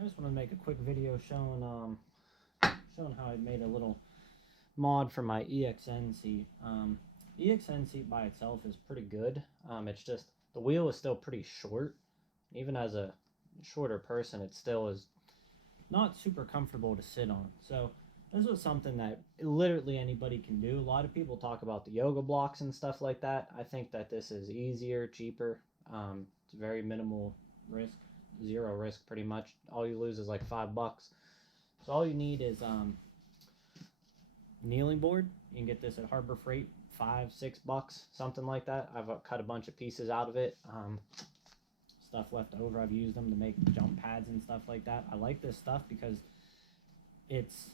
I just want to make a quick video showing how I made a little mod for my EXN seat. EXN seat by itself is pretty good. It's just the wheel is still pretty short. Even as a shorter person, it still is not super comfortable to sit on. So this was something that literally anybody can do. A lot of people talk about the yoga blocks and stuff like that. I think that this is easier, cheaper. It's very minimal risk, zero risk pretty much. All you lose is like $5. So all you need is kneeling board. You can get this at Harbor Freight, $5-6, something like that. I've cut a bunch of pieces out of it. Stuff left over, I've used them to make jump pads and stuff like that. I like this stuff because it's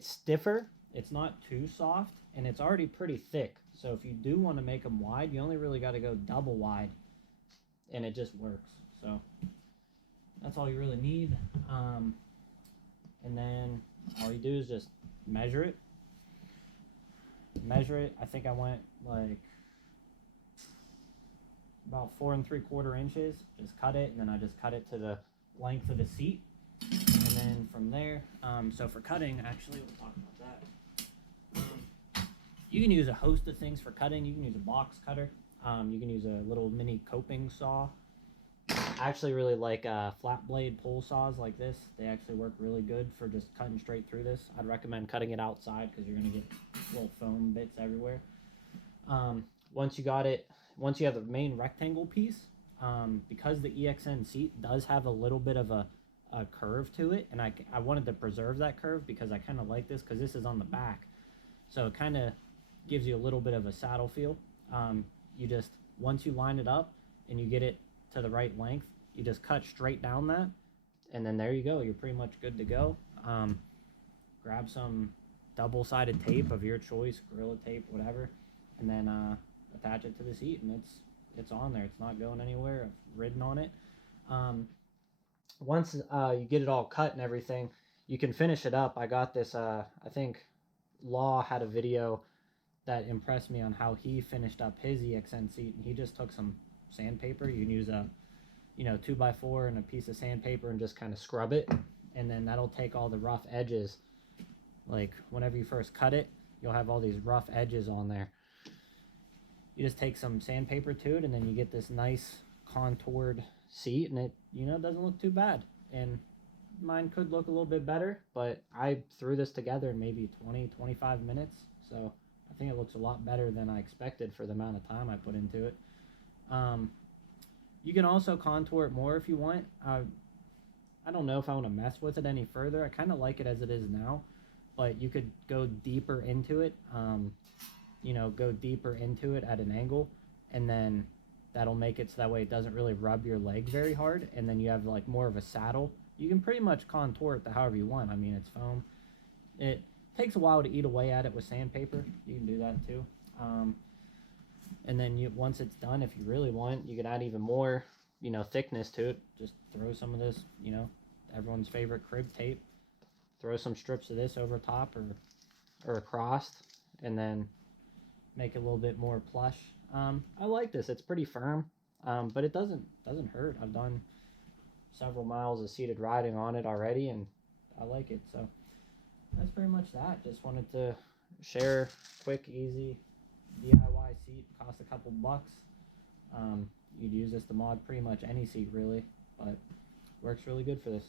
stiffer, it's not too soft, and it's already pretty thick. So if you do want to make them wide, you only really got to go double wide, and it just works. So that's all you really need. And then all you do is just measure it. I think I went like about 4 3/4 inches. Just cut it, and then I just cut it to the length of the seat. And then from there, so for cutting, actually, we'll talk about that. You can use a host of things for cutting. You can use a box cutter. You can use a little mini coping saw. I actually really like flat blade pull saws like this. They actually work really good for just cutting straight through this. I'd recommend cutting it outside because you're going to get little foam bits everywhere. Once you have the main rectangle piece, because the EXN seat does have a little bit of a curve to it, and I wanted to preserve that curve because I kind of like this because this is on the back. So it kind of gives you a little bit of a saddle feel. You just, once you line it up and you get it to the right length, you just cut straight down that, and then there you go. You're pretty much good to go. Grab some double-sided tape of your choice, Gorilla Tape, whatever, and then attach it to the seat, and it's on there. It's not going anywhere. I've ridden on it. Once you get it all cut and everything, you can finish it up. I got this, I think Law had a video that impressed me on how he finished up his EXN seat, and he just took some sandpaper. You can use a 2x4 and a piece of sandpaper and just kind of scrub it, and then that'll take all the rough edges. Like whenever you first cut it, you'll have all these rough edges on there. You just take some sandpaper to it, and then you get this nice contoured seat, and it doesn't look too bad. And mine could look a little bit better, but I threw this together in maybe 20-25 minutes, so I think it looks a lot better than I expected for the amount of time I put into it. You can also contour it more if you want. I don't know if I want to mess with it any further. I kind of like it as it is now, but you could go deeper into it. Go deeper into it at an angle, and then that'll make it so that way it doesn't really rub your leg very hard, and then you have like more of a saddle. You can pretty much contour it to however you want. I mean, it's foam. It takes a while to eat away at it with sandpaper. You can do that too. And then once it's done, if you really want, you can add even more, thickness to it. Just throw some of this, everyone's favorite crib tape. Throw some strips of this over top or across, and then make it a little bit more plush. I like this. It's pretty firm, but it doesn't hurt. I've done several miles of seated riding on it already, and I like it. So that's pretty much that. Just wanted to share quick, easy DIY seat. Cost a couple bucks. You'd use this to mod pretty much any seat really, but works really good for this.